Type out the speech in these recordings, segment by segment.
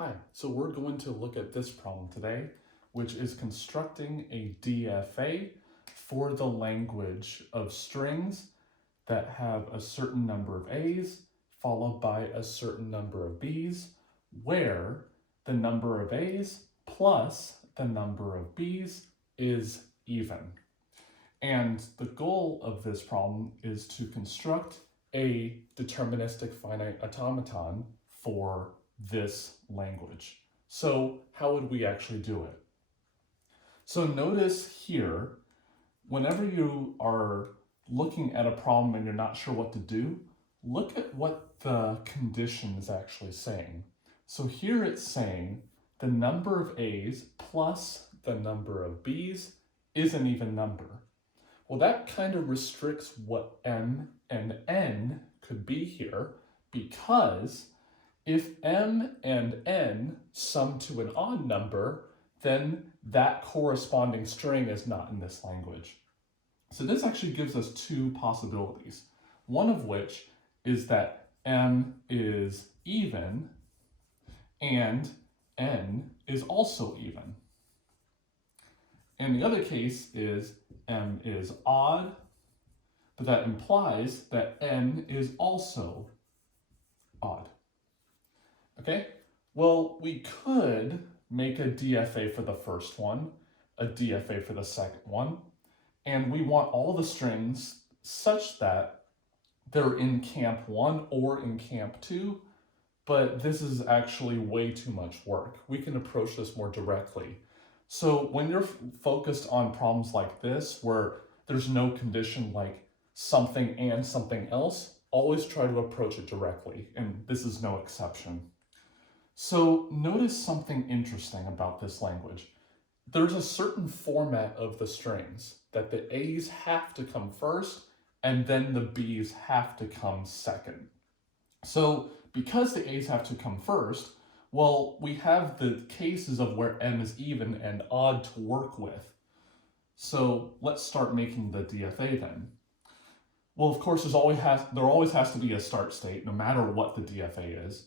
Hi, so we're going to look at this problem today, which is constructing a DFA for the language of strings that have a certain number of A's followed by a certain number of B's, where the number of A's plus the number of B's is even. And the goal of this problem is to construct a deterministic finite automaton for this language. So how would we actually do it? So notice here, whenever you are looking at a problem and you're not sure what to do, look at what the condition is actually saying. So here it's saying the number of A's plus the number of B's is an even number. Well, that kind of restricts what M and N could be here, because if M and N sum to an odd number, then that corresponding string is not in this language. So this actually gives us two possibilities, one of which is that M is even and N is also even. And the other case is M is odd, but that implies that N is also odd. Okay, well, we could make a DFA for the first one, a DFA for the second one, and we want all the strings such that they're in camp 1 or in camp 2, but this is actually way too much work. We can approach this more directly. So when you're focused on problems like this, where there's no condition like something and something else, always try to approach it directly, and this is no exception. So notice something interesting about this language. There's a certain format of the strings that the A's have to come first and then the B's have to come second. So because the A's have to come first, well, we have the cases of where M is even and odd to work with. So let's start making the DFA then. Well, of course, there always has to be a start state, no matter what the DFA is.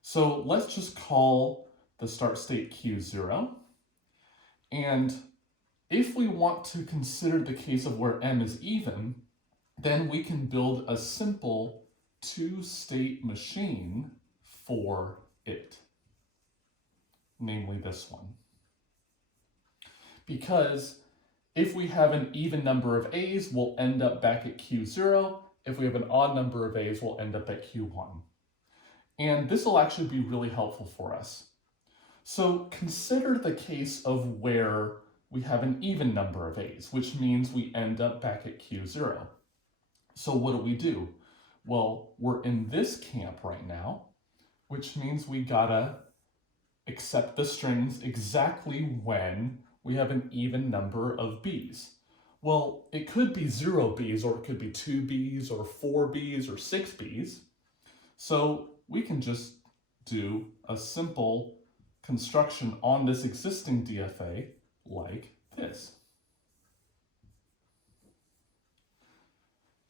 So let's just call the start state Q0. And if we want to consider the case of where M is even, then we can build a simple two-state machine for it, namely this one. Because if we have an even number of A's, we'll end up back at Q0. If we have an odd number of A's, we'll end up at Q1. And this will actually be really helpful for us. So consider the case of where we have an even number of A's, which means we end up back at Q0. So what do? Well, we're in this camp right now, which means we gotta accept the strings exactly when we have an even number of B's. Well, it could be 0 B's, or it could be 2 B's, or 4 B's, or 6 B's. So we can just do a simple construction on this existing DFA like this.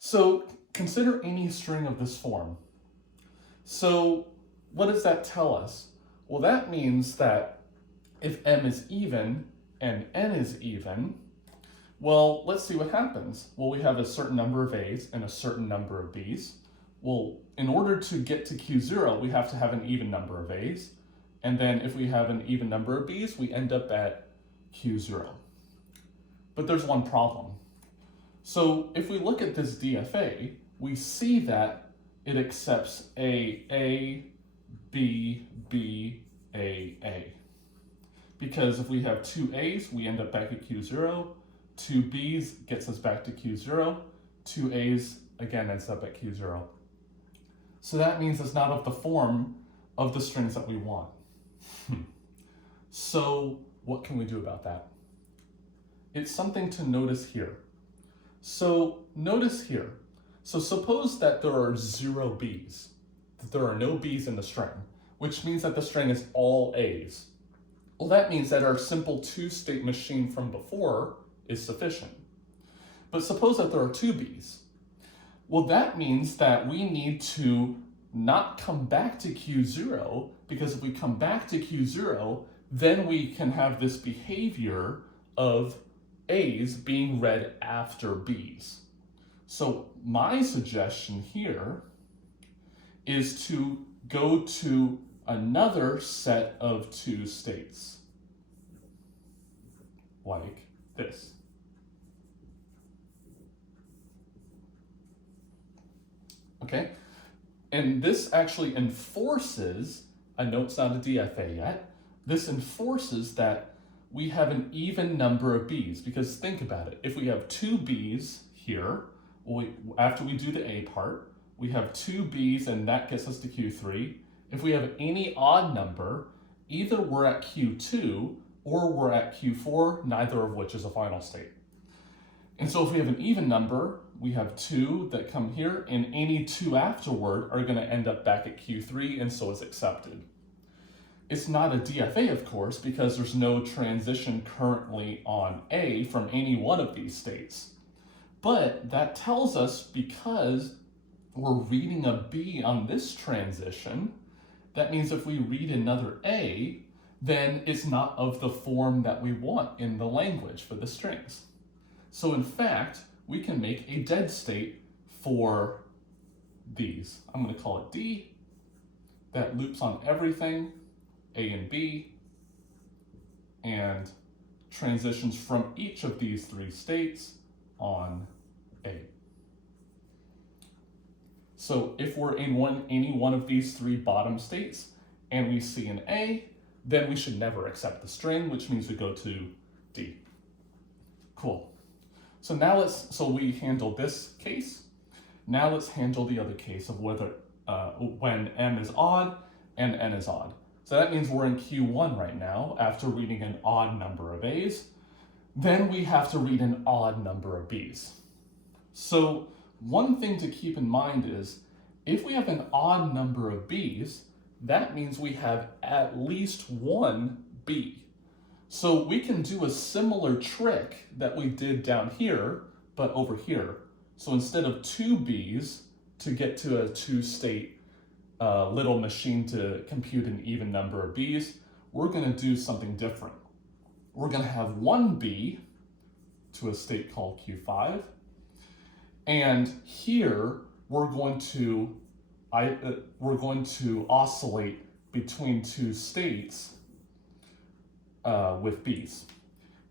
So consider any string of this form. So what does that tell us? Well, that means that if M is even and N is even, well, let's see what happens. Well, we have a certain number of A's and a certain number of B's. Well, in order to get to Q0, we have to have an even number of A's. And then if we have an even number of B's, we end up at Q0. But there's one problem. So if we look at this DFA, we see that it accepts A, B, B, A. Because if we have 2 A's, we end up back at Q0. 2 B's gets us back to Q0. 2 A's again ends up at Q0. So that means it's not of the form of the strings that we want. So what can we do about that? It's something to notice here. So notice here. So suppose that there are 0 B's, that there are no B's in the string, which means that the string is all A's. Well, that means that our simple two-state machine from before is sufficient. But suppose that there are 2 B's. Well, that means that we need to not come back to Q0, because if we come back to Q0, then we can have this behavior of A's being read after B's. So my suggestion here is to go to another set of two states, like this. Okay, and this actually enforces, I know it's not a DFA yet, this enforces that we have an even number of B's, because think about it, if we have two B's here, after we do the A part, we have two B's and that gets us to Q3. If we have any odd number, either we're at Q2 or we're at Q4, neither of which is a final state. And so if we have an even number, we have two that come here, and any two afterward are going to end up back at Q3, and so it's accepted. It's not a DFA, of course, because there's no transition currently on A from any one of these states. But that tells us, because we're reading a B on this transition, that means if we read another A, then it's not of the form that we want in the language for the strings. So in fact, we can make a dead state for these. I'm going to call it D. That loops on everything, A and B, and transitions from each of these three states on A. So if we're in any one of these three bottom states and we see an A, then we should never accept the string, which means we go to D. Cool. So now so we handle this case. Now let's handle the other case of whether when M is odd and N is odd. So that means we're in Q1 right now after reading an odd number of A's. Then we have to read an odd number of B's. So one thing to keep in mind is if we have an odd number of B's, that means we have at least one B. So we can do a similar trick that we did down here, but over here. So instead of two B's to get to a two-state little machine to compute an even number of B's, we're going to do something different. We're going to have one B to a state called Q5, and here we're going to oscillate between two states with B's.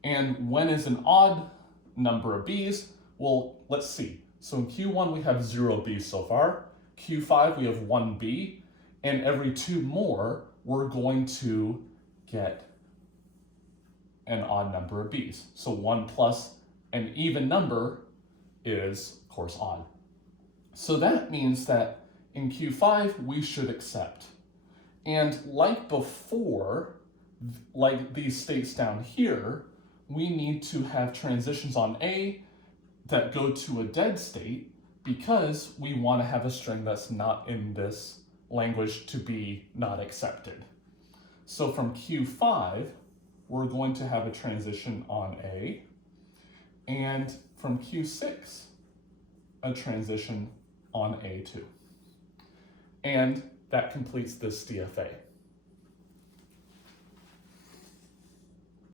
And when is an odd number of B's? Well, let's see. So in Q1 we have 0 B's so far. Q5 we have 1 B, and every two more we're going to get an odd number of B's. So 1 plus an even number is, of course, odd. So that means that in Q5 we should accept. And like before, like these states down here, we need to have transitions on A that go to a dead state because we want to have a string that's not in this language to be not accepted. So from Q5, we're going to have a transition on A, and from Q6, a transition on A2. And that completes this DFA.